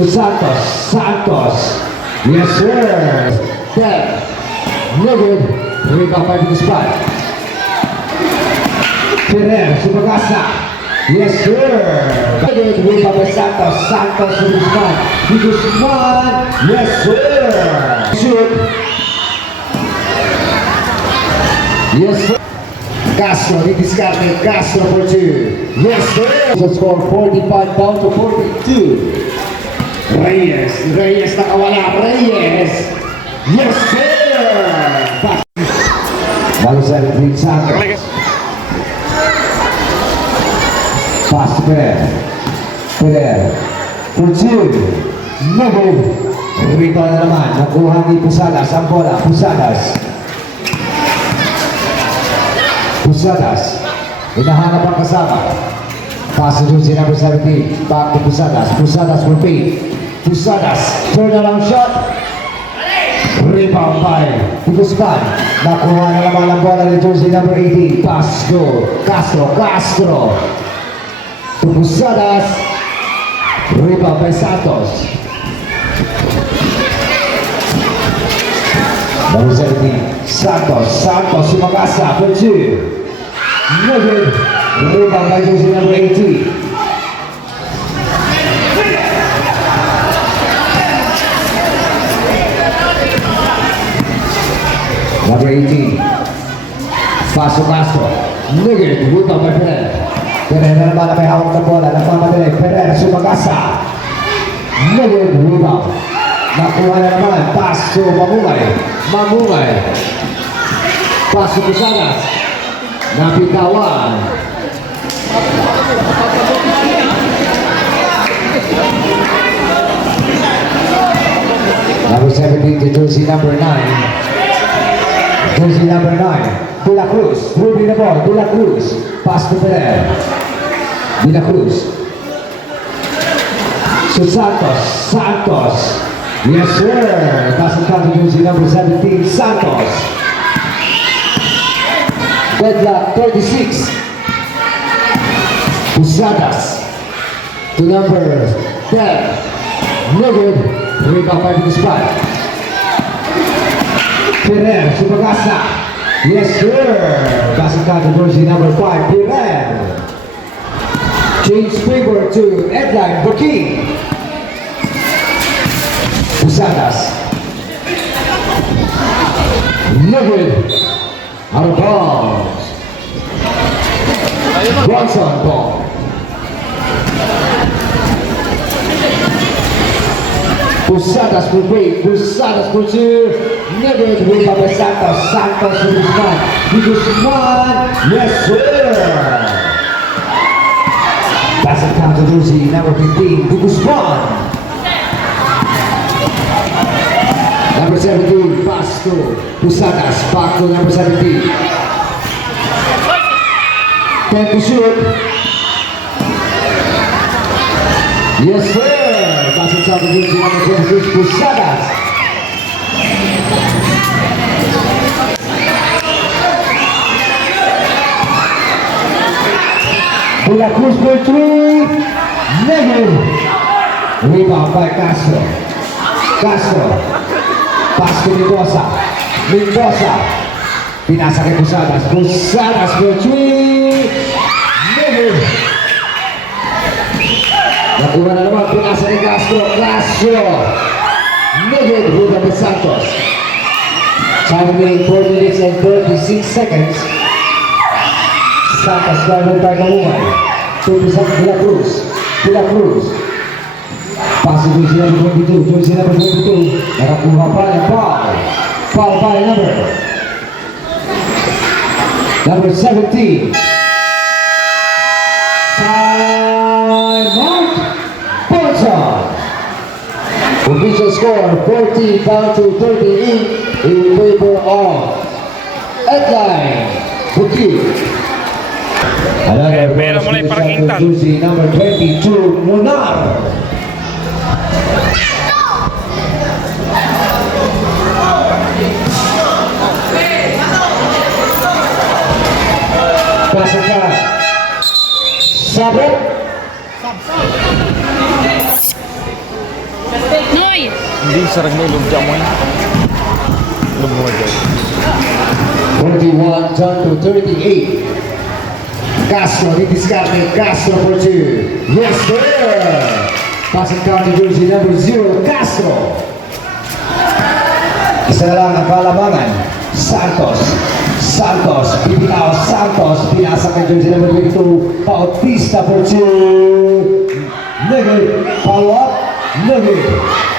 to Santos. Santos. Yes, sir. Step. No good. Rebound by the spot. Ferrer, Subagasa. Yes, sir. Good. Rebound by Santos. Santos to the spot. He goes one. Yes, sir. Shoot. Yes, sir. Castro, he discarded Castro for two. Yes, sir. The score 45 down to 42. Reyes, Reyes nakawala, Reyes. Yes, sir. Bago sa Green Santos. Pass to Ferrer. Ferrer. For two. No good. Rebound na naman. Nakuha ni Pusadas. Ang bola. Pusadas. Pusadas, hinahanap ang kasama. Pass to si number 17. Back to Pusadas. Pusadas for Pete. Pusadas, turn around shot. Rebound by Guzman. Nakuha na naman ang bola ni jersey number 18. Pass to Castro. Castro to Pusadas. Rebound by Santos. Number 17, Santos. Santos, Sumagasa for two. No good. Rebound by jersey number 18. Number 18. Paso Castro. No good. Rebound by Ferrer. Ferrer na naman na may hawak na bola. Nagmamadali. Ferrer, Sumagasa. No good. Rebound. Nakuha na naman. Pass to Mamungay. Mamungay. Pass to Pusadas. Napitawan. Number 17 to jersey number 9. Jersey number 9. De La Cruz. Dribbling the ball. De La Cruz. Pass to Ferrer. De La Cruz. To Santos. Santos. Yes, sir. Passing down to jersey number 17, Santos. Deadlock 36. Pusadas to number 10. No good. Rebound by the spot. Ferrer, Subagasa. Yes, sir. Passing down to jersey number 5, Ferrer. Change favor to Edline Burking. Pusadas. No good. Out of bounds. Bronson ball. Pusadas for break. Pusadas for two. No good. Rebound by Santos. Santos for the spot. He goes one. Yes, sir. Passing down to jersey number 15. He goes one. Number 17, pass to Pusadas. Back to number 17. 10 to shoot. Yes, sir. Passing down to jersey number 26, Pusadas. De La Cruz for three. Negative. Rebound by Castro. Castro. Pass to Mendoza. Mendoza. Pinasa kay Pusadas. Pusadas for three. Negative. Nakuha na naman. Pinasa kay Castro. Castro. Negative. Rebound by Santos. Time remaining 4 minutes and 36 seconds. Santos driving by Mamungay. To De La Cruz. De La Cruz. Passing jersey number 22. Jersey number 22. Nakakuha pa ng foul. Foul by number 17. Mark Bonson. Official score 40 down to 38 in favor of Edline Burking. Pero mulai perkintan. Jersey number 22 Munar. Pasakan Sabit Hindi, sarang na ilog dyan mo yun. Ilog mo dyan. 41 down to 38. Castro, Discarte, Castro for 2. Yes, sir! Passing counter jersey number 0, Castro. Isa na lang ang kalamangan. Santos. Santos, Pipinao Santos. Pinasa kay jersey number 22, Bautista for 2. Negative. Follow up. Negative.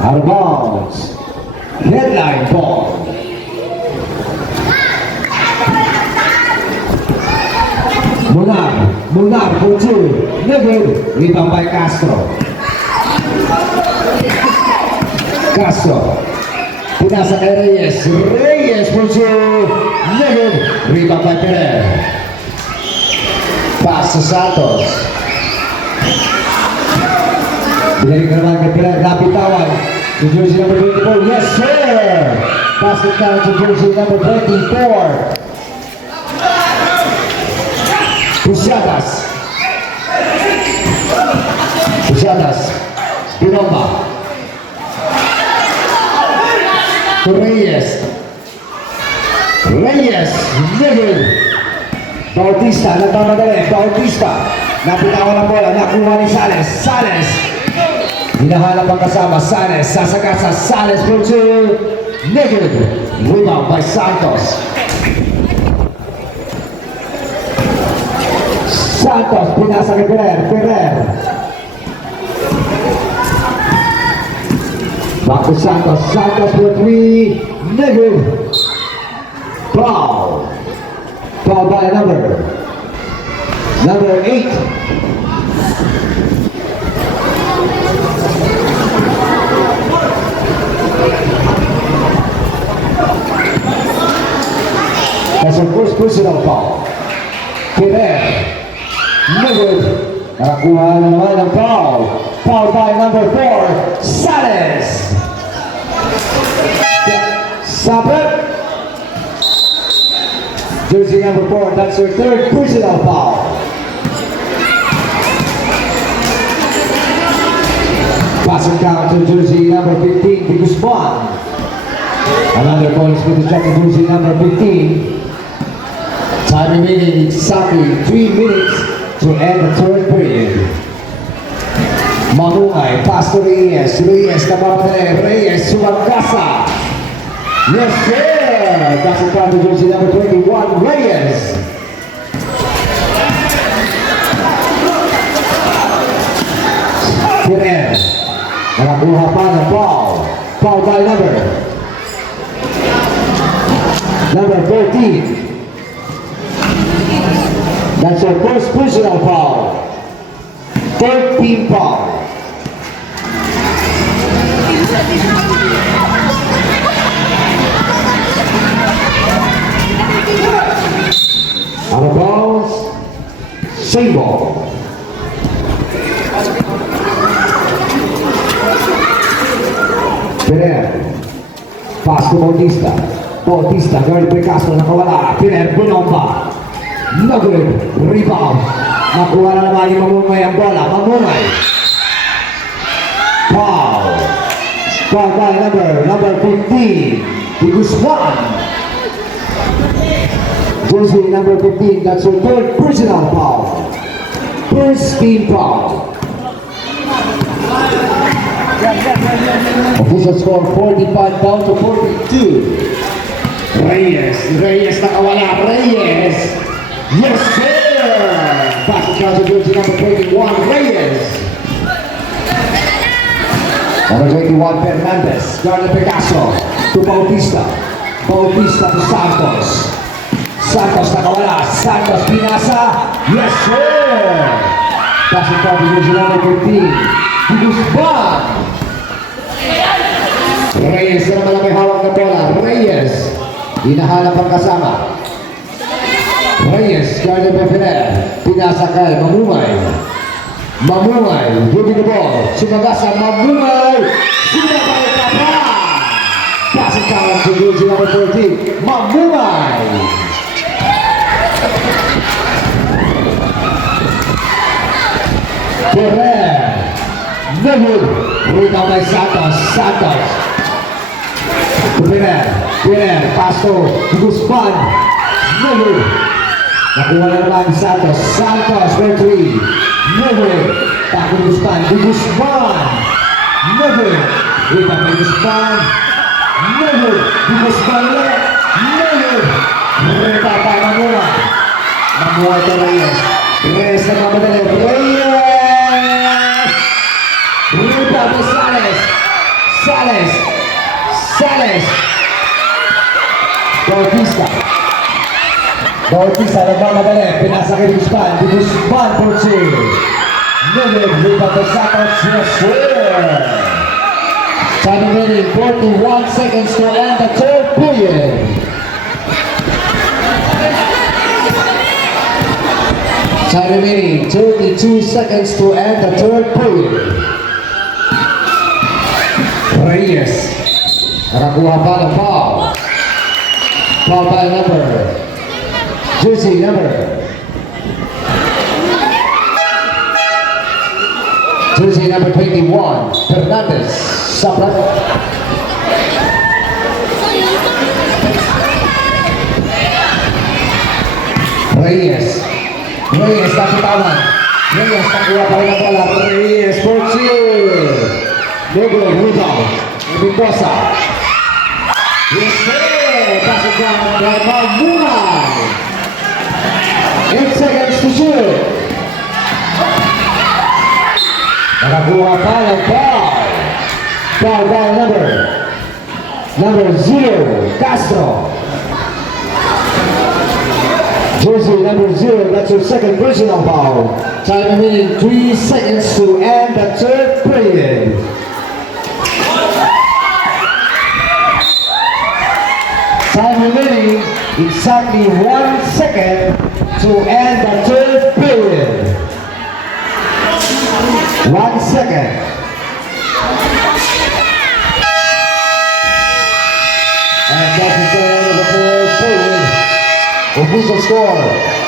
Out of bounds. Headline ball. Munar for 2. Negative. Rebound by Castro. Castro. Pinasa kay Reyes. Reyes for 2. Negative. Rebound by Perez. Pass to Santos. Binalik naman kay Perez. Napitawan. To jersey number 24. Yes, sir! Pass it down to jersey number 24. Pusiadas. Pusiadas. Pinomba. To Reyes. Reyes. Nigel. Bautista. Nagmamadali. Bautista. Napitawan ang bola. Nakuha ni Sales. Sales. Hinahanap ang kasama. Sales. Sasagasa. Sales for 2. Nigel. Rebound by Santos. Santos, pinasa kay Ferrer. Back to Santos. Santos for 3. Negative. Foul. Foul by number 8. That's our first personal foul. Ferrer. Negative. Nakakuha na naman ng foul. Foul by number 4, Sales. Sapet. Jersey number 4, that's your third personal foul. Passing down to jersey number 15, Guzman. Another ball is with the jersey number 15. Time remaining exactly 3 minutes to end the third period. Manungay, pass to Reyes. Reyes, napapadali. Reyes, sumagkasa. Yes, sir! That's the count to jersey number 21, Reyes. Ferrer. Nakakuha pa ng foul. Foul by number 13. That's your first personal foul. Third team foul. Out of bounds. Same ball. Ferrer. Pass to Bautista. Bautista, guard by Castro, nakawala. Ferrer, Pinomba. Negative. Rebound. Nakuha na naman yung Mamungay ang bola. Mamungay. Foul. Foul by number 15. Guzman. Jersey number 15. That's your third personal foul. First team foul. Official score 45 down to 42. Reyes nakawala. Reyes. Yes, sir! Pass it down to jersey number 21, Reyes. Number 21, Fernandez. Guarded Picasso to Bautista. Bautista to Santos. Santos nakawala. Santos pinasa. Yes, sir! Pass it down to jersey number 15. Guzman. Reyes na naman ang may hawak na bola. Reyes. Hinahanap ang kasama. Reyes, guarded by Ferrer. Pinasa kay Mamungay. Mamungay, giving the ball. Sumagasa, Mamungay. Sinabay ka pa. Passing down to jersey number 13. Mamungay. Ferrer. No good. Rebound by Santos. Santos. Pinner. Pinner. Pass to Guzman. No good. Nakuha na naman Santos. Santos for 3. No good. Tako ni Guzman. Guzman. No good. Rebound by Guzman. No good. Guzman ulit. No good. Rebound by Mamula. Mamula ito Reyes. Reyes na mamadali. Reyes. Rebound by Sales. Sales. Sales. Bautista. Bautista nagmamadali. Pinasa kay Guzman. Guzman for 2. No good. Rebound by Santos. Yes, sir. Time remaining 41 seconds to end the third period. Time remaining 32 seconds to end the third period. Reyes. Nakakuha pa ng foul. Foul by number. Jersey number. Jersey number 21. Fernandez. Saplat. Reyes. Reyes nakitawan. Reyes nakuha pa rin ang bola. Reyes for 2. Lugo, rebound. Mendoza. Yes, sir. Pass it down by Mamulay. 8 seconds to shoot. Nakakuha pa ng foul. Foul by number 0, Castro. Jersey number 0, that's your second personal foul. Time remaining 3 seconds to end the third period. Time remaining exactly 1 second to end the third period. 1 second. And that's the end of the third period. Official score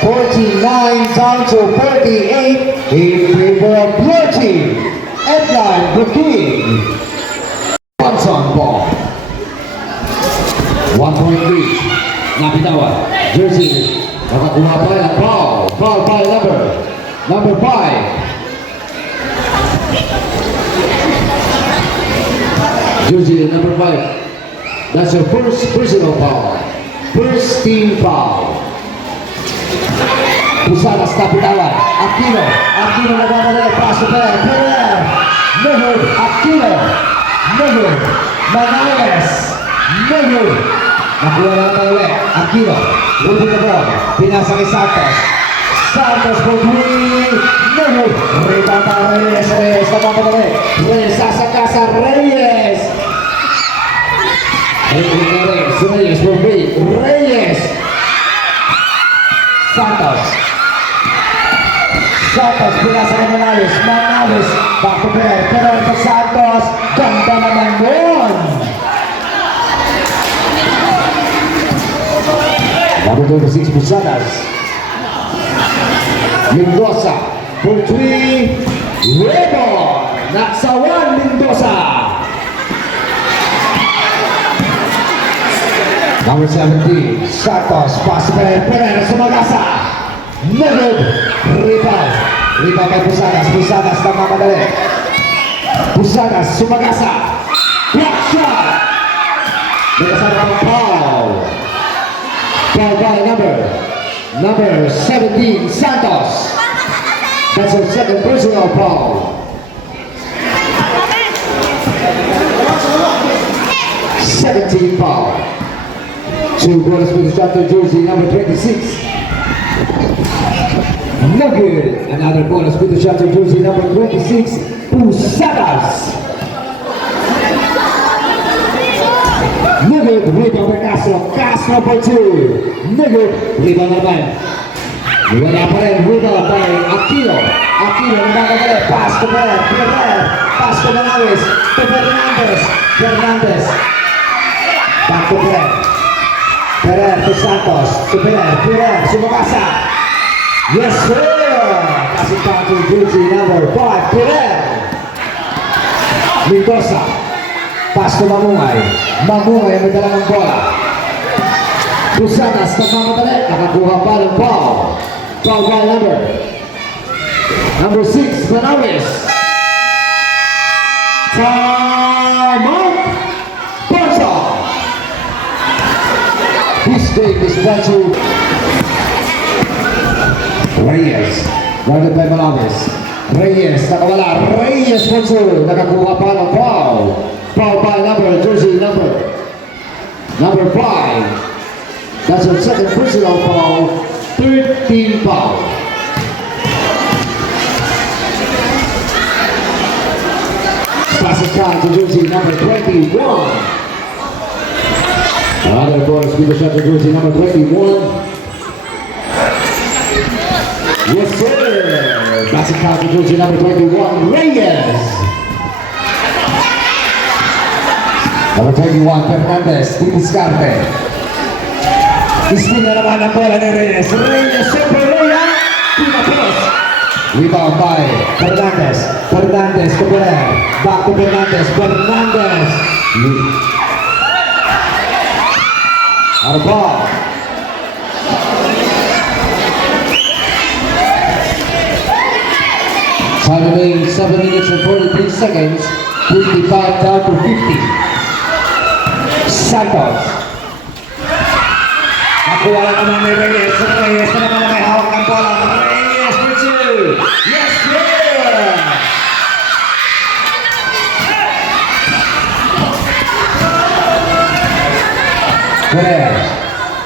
49 down to 38 in favor of blue team. Edline Burking. Johnson ball. 1 point lead. Napitawan. Jersey. Nakakuha pa rin ang foul. Foul by number 5. Jersey number 5. That's your first personal foul. First team foul. Pusadas napitawan. Aquino. Aquino nagmamadali. Pass to Perez. Perez. Mehul. Aquino. Mehul. Manales. Mehul. Nakuha na naman ulit. Aquino. Ruby the ball. Pinasa kay Santos. Santos for 3. Mehul. Rebound pa Reyes. Reyes nagmamadali. Reyes sasakasa. Reyes. Reyes for 3. Reyes. Santos. Santos, pinasa kay Manales. Manales, back to Perez. Perez to Santos. Ganda naman yun. Number 26, Pusadas. Mendoza for 3. Rebound. Naksawan Mendoza. Number 17, Santos, pass to Perez. Perez, sumagasa. No good. Rebound. Rebound kay Pusadas. Pusadas nagmamadali. Pusadas, sumagasa. Block shot. Nagkasama ng foul. Foul by number 17, Santos. That's her second personal foul. 17 foul. 2 bonus with the shot to jersey number 26. No good. Another bonus with the shot to jersey number 26. Pusadas. No good. Rebound by Castro. Castro for 2. No good. Rebound naman. Wala pa rin. Rebound by Aquino. Aquino nagkakagala. Pass to Perez. Perez. Pass to Manales. To Fernandez. Fernandez. Back to Perez. Perez to Santos. To Perez. Perez. Sumabasa. Yes, sir. Passing down to jersey number 5. Perez. Mendoza. Pass to Mamungay. Mamungay ang may dala ng bola. Pusadas nagmamadali. Nakakuha pa ng foul. Foul by number 6, Manawis. Time out. Barca. This game is brought to Reyes. Guarded by Manawis. Reyes, nakawala. Reyes for two. Nakakuha pa ng foul. Foul by jersey number 5. That's our second personal foul. 13 foul. Passes down to jersey number 21. Another bonus with the shot to jersey number 21. Yes, sir. Passes down to jersey number 21, Reyes. Number 21, Fernandez, Dipiscarte. Ispin na naman ang bola ni Reyes. Reyes, super Reyes. Pinapos. Rebound by Fernandez. Fernandez to Perer. Back to Fernandez. Fernandez. Out of ball. Time remaining 7 minutes and 43 seconds. 55 down to 50. Santos. Nakuha lang naman ni Reyes. Reyes na naman may hawak ng bola. Reyes for two. Yes, sir! Perer.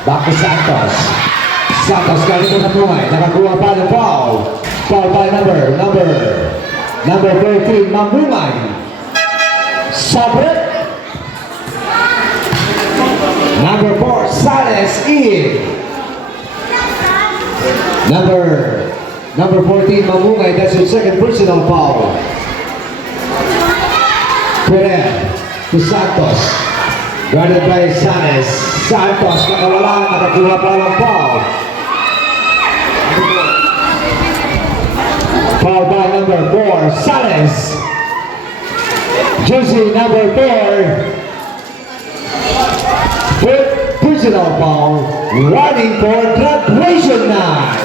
Back to Santos. Santos galing mo na Pumay. Nakakuha pa ng foul. Foul by number 13, Mambumay. Sabret. Number 4, Sales in. Number 14, Mamungay. That's your second personal foul. Perer to Santos. Guarded by Sales. Santos nakawala, nakakuha pa ng foul. Foul by number 4, Sales. Jersey number 4. Personal foul, running for graduation night.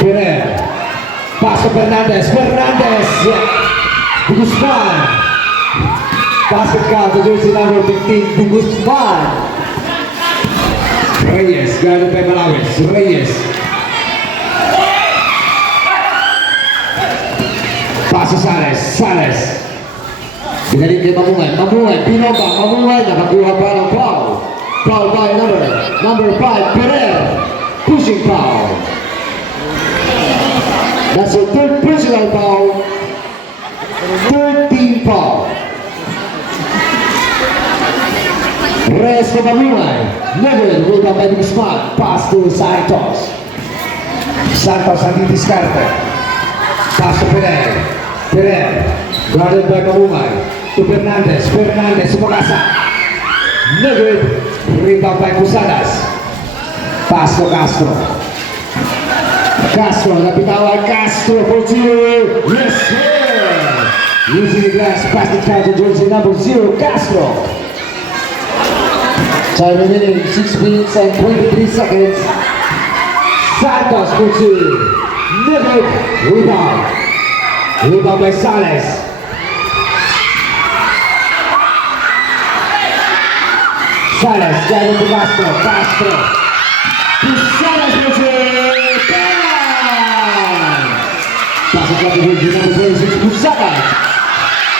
Perer, pass to Fernandez. Fernandez, Guzman. Pass it down to jersey number 15, to Guzman. Reyes, guarded by Manawis. Reyes. Pass to Sales. Sales. Binaling kay Mamungay. Mamungay, Pinoba. Mamungay, nakakuha pa ng foul. Foul by number 5, Perer. Pushing foul. That's your third personal foul. 13 foul. Reyes to Mamungay. Never rebound by Guzman. Pass to Santos. Santos ang didiskarte. Pass to Perer. Perer. Guarded by Mamungay. To Fernandez. Fernandez sumagasa. No good. Rebound by Pusadas. Pass to Castro. Castro, napitawan Castro for two. Yes, sir. Using the glass, pass the count to jersey number 0, Castro. Time remaining 6 minutes and 23 seconds. Santos for two. No good. Rebound. Rebound by Sales. Sales, guided to Castro. Castro. To Sales for two. Passes up to the number 26, Pusadas.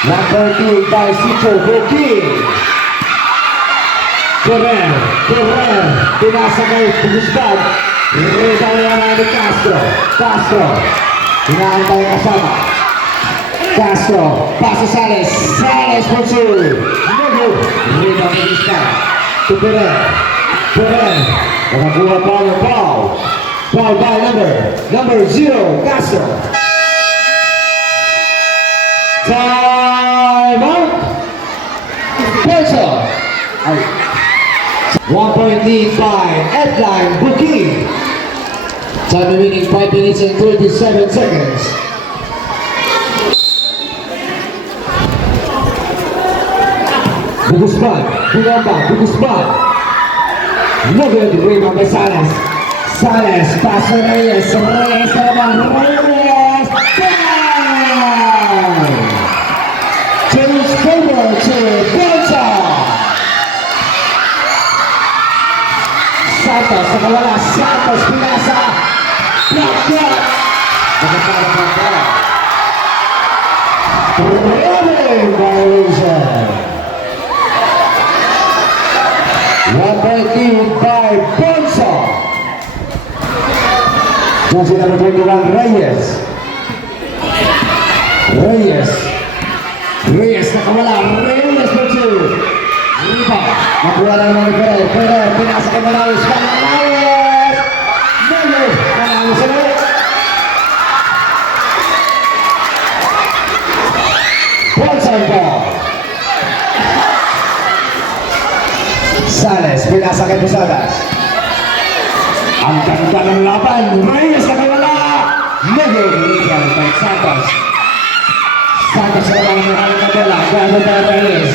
1-2 by Sito Bokin. Perer. Pinasa kay Guzman. Rebound naman ni Castro. Castro. Inaantay kasama. Castro. Pass to Sales. Sales for two. No good. Rebound ni Guzman. To Perer. Nakakuha pa ng foul. Foul by number 0, Castro. Time out. Peso. 1 point lead by Edline Bukin. Time remaining 5 minutes and 37 seconds. Guzman, Bugamba, Guzman. No good rebound by Salas. Salas, pass to Reyes, Reyes naman, Reyes! Bang! Change over to Belcha. Santos, nakawala, Santos, pinasa. Block shot. Nakapala block shot. Rubbing violation. 1 lead by Bonsa. Jersey number 21, Reyes. Reyes nakawala. Reyes for 2. Rebound. Nakuha na naman ni Ferrer. Ferrer, pinasa kay Manawis. Manawis! Manawis ulit. Bonsa ang ball. Sales, pinasa kay Posadas. Ang ganda ng laban. Reyes nakawala. Rebound by Santos. Santos naman ang nakalang na bola. Gano ba Reyes?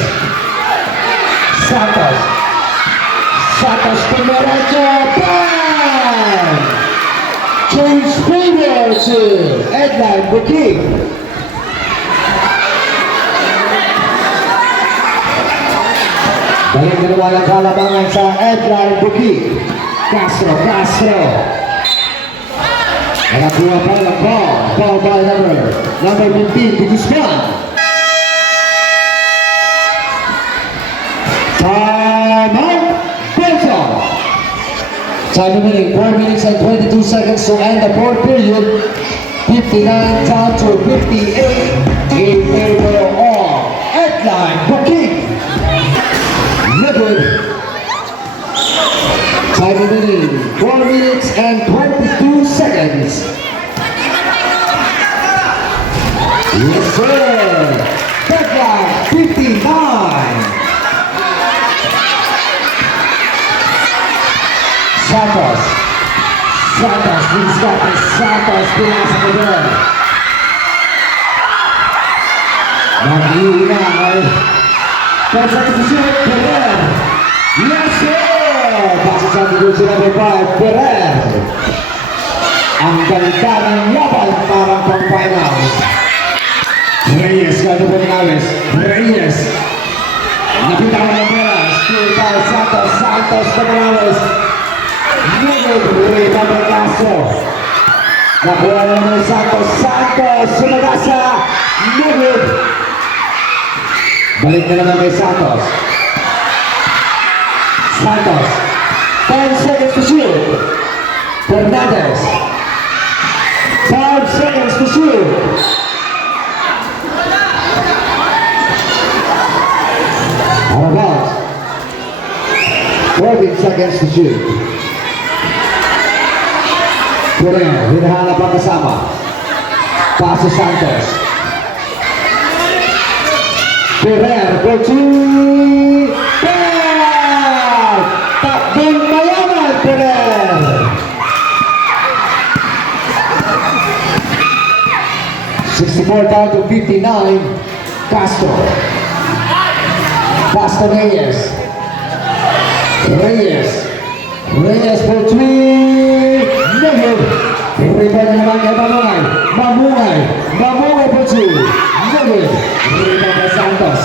Santos Pimerecho. Bang! Change favor to Edline Bukit. Balik dalawa ng kalabangan sa Edline Bukit. Castro. Nakakuha pa ng ball. Ball by number 15, Guzman. Time out. Belcha. Time remaining 4 minutes and 22 seconds to end the fourth period. 59 down to 58 in favor of Edline Bukit. Good. Time remaining 4 minutes and 22 seconds. Yes, sir. Deadline 59. Santos, he's got this. Santos, pinasa ko doon. Mag-iingay. Pasa ito siya, Ferrer. Yes, sir! Pasa sa atin si number 5, Ferrer. Ang ganda ng laban parang pang-final. Reyes, gano'n po Manawis. Reyes. Napitawan ng pera. Skill by Santos. Santos na Manawis. Nugod, rebound ng Castro. Nakuha na naman Santos. Santos, sumagasa. Nugod. Balik na naman kay Santos. 10 seconds to shoot. Fernandez. 5 seconds to shoot. How about 14 seconds to shoot. Ferrer, hinahanap ang kasama. Paso Santos. Ferrer, for 2. Bang! Takbong mayaman, Ferrer. $64 down to 59. Castro. Reyes for 3. Nugget. Rebound naman kay Mamungay for 2. Nugget. Rebound by Santos.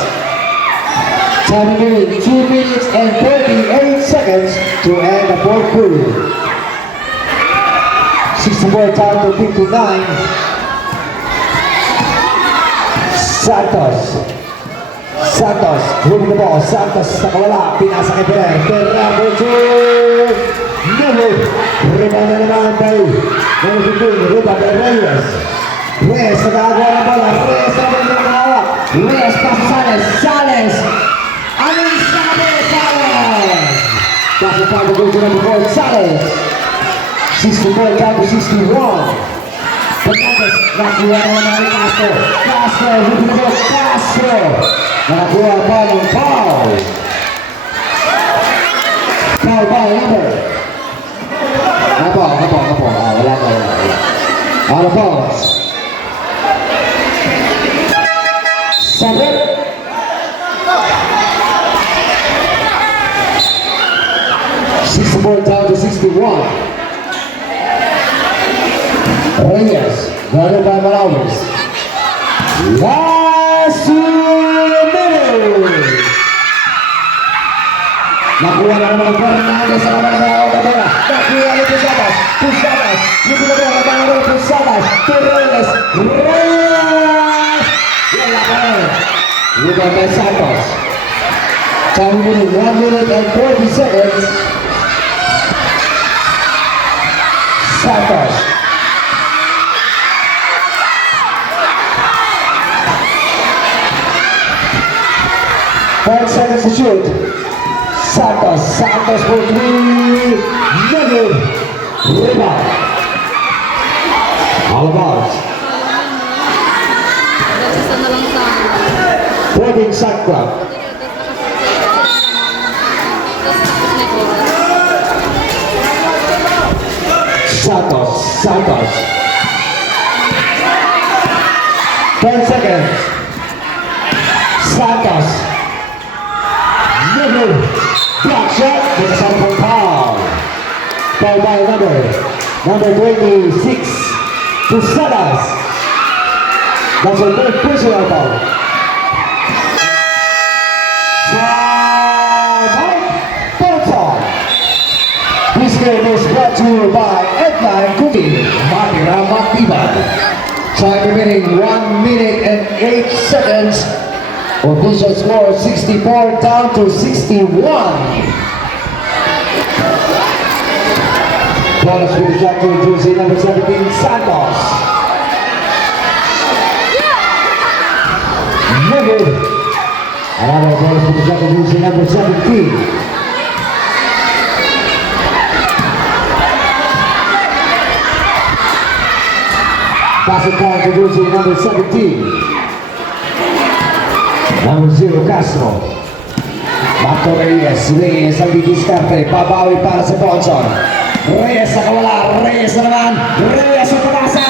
Time remaining 2 minutes and 38 seconds to end the fourth period. 64 down to 59. Santos, moving the ball. Santos nakawala, pinasa kay Ferrer. Ferrer for 2. Nugget. Rebound na naman by number 15. Rebound by Reyes. Reyes nagagawa ng bola. Reyes naman na nakawala. Reyes pa sa Sales. Anong sabi? Sales! Kasi pa mag-go to number 4. Sales. 64 down to 61. Fernandez, nakuha naman ng Castro. Moving the ball. Castro. Nakakuha pa ng foul. Foul by number. Wala Out of bounds. Seven. Down to 61. Reyes, guarded by Malawas. Last minute. Nakuha na naman ang Fernandez sa kamay ng Ogadera. Nakuha ni Pusadas. Pusadas. Hindi na ba ang mga Pusadas. To Reyes. Reyes. Wala pa rin. Rebound by Santos. Time winning 1 minute and 40 seconds. Santos. Five seconds to shoot. Santos for three. Negative. Rebound. All about. Isa na lang sa... 14 shot clock. Santos. 10 seconds. Santos. Never. Block shot with a sample foul. Foul by number 26. Pusadas. That's a third personal foul. This game is brought to you by Edna and Cookie, Matira Matibad. Time remaining 1 minute and 8 seconds. Official score 64 down to 61. Bonus with the shot to jersey number 17, Santos. Never. Another bonus with the shot to jersey number 17. Pass it down to jersey number 17. Number 0, Castro. Mato Reyes ang didiskarte. Babawi para sa Bonson. Reyes sa kawala. Reyes na naman. Reyes sa pagkasa.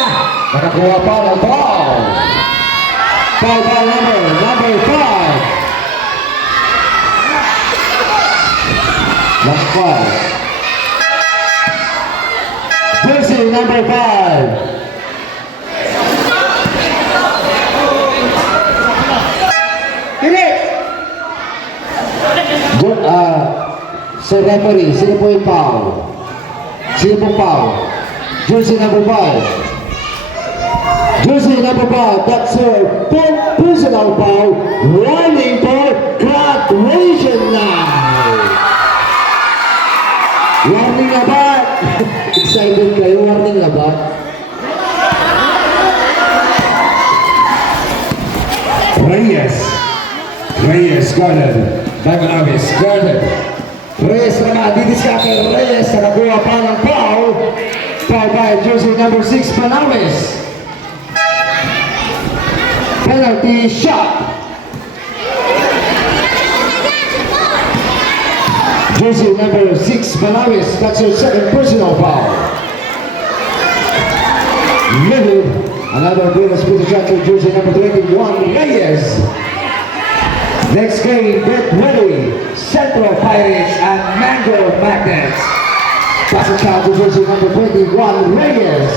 Nakakuha pa ng ball. Foul by number 5. Last 5. Jersey number 5. Sa referee, sino po yung foul? Sino po foul? Jersey number 5. Jersey number 5, that's her fourth personal foul, running for graduation night. Warning na ba? Excited kayo? Warning na ba? Reyes guarded. Diamond Avis guarded. Reyes naman, didiskarte. Reyes nakakuha pa ng foul. Foul by jersey number 6, Manamis. Penalty shot. Jersey number 6, Manamis. That's your second personal foul. Middle. Another bonus with the shot to jersey number 21, Reyes. Next game, get ready. Central Pirates and Mango Magnets. Pass it down to jersey number 21, Reyes.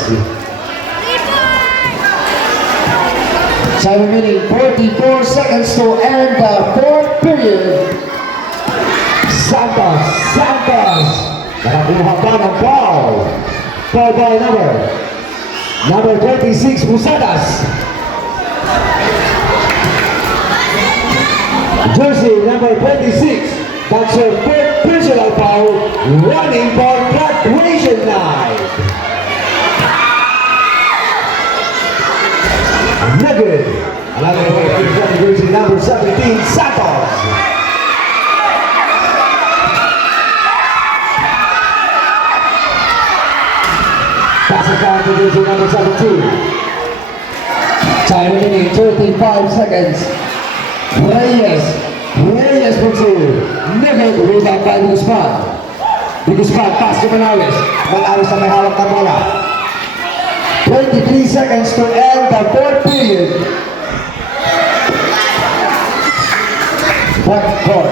Time remaining 44 seconds to end the fourth period. Santos. Nakakuha pa ng foul. Foul by number 26, Pusadas. Jersey number 26, that's your fourth personal foul, running for graduation night. Negative. Another one for jersey number 17, Santos. Pass it down to jersey number 17. Time remaining 35 seconds. Reyes for two. Never rebound by Guzman. Guzman pass to Manamis. Manamis na may hawak na bola. 23 seconds to end the fourth period. Back court.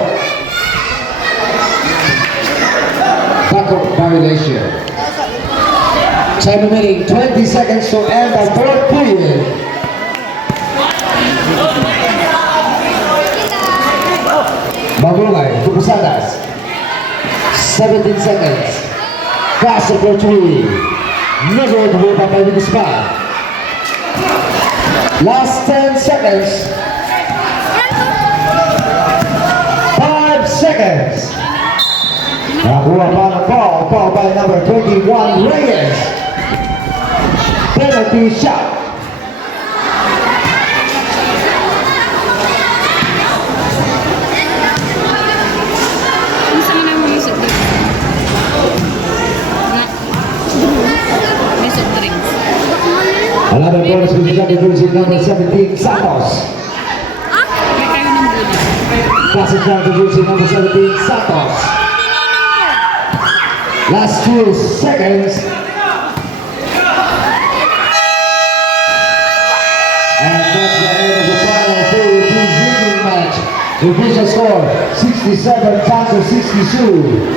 Backcourt violation. Time remaining 20 seconds to end the fourth period. Magulay to Pusadas. 17 seconds. Pass for 3. Never to move up by the spot. Last 10 seconds. 5 seconds. Nakuha pa ng foul by number 21, Reyes. Penalty shot. Ano sa mga music drinks? Music drinks. Another bonus with the jersey number 17, Santos. May kayo ng bulak. Passing down to jersey number 17, Santos. Last 2 seconds. And that's the end of the final Philippines evening match. The official score 67 to 62.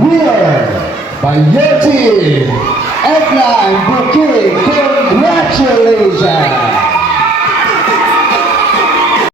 Winner by your team, Edna and Bukit. Congratulations!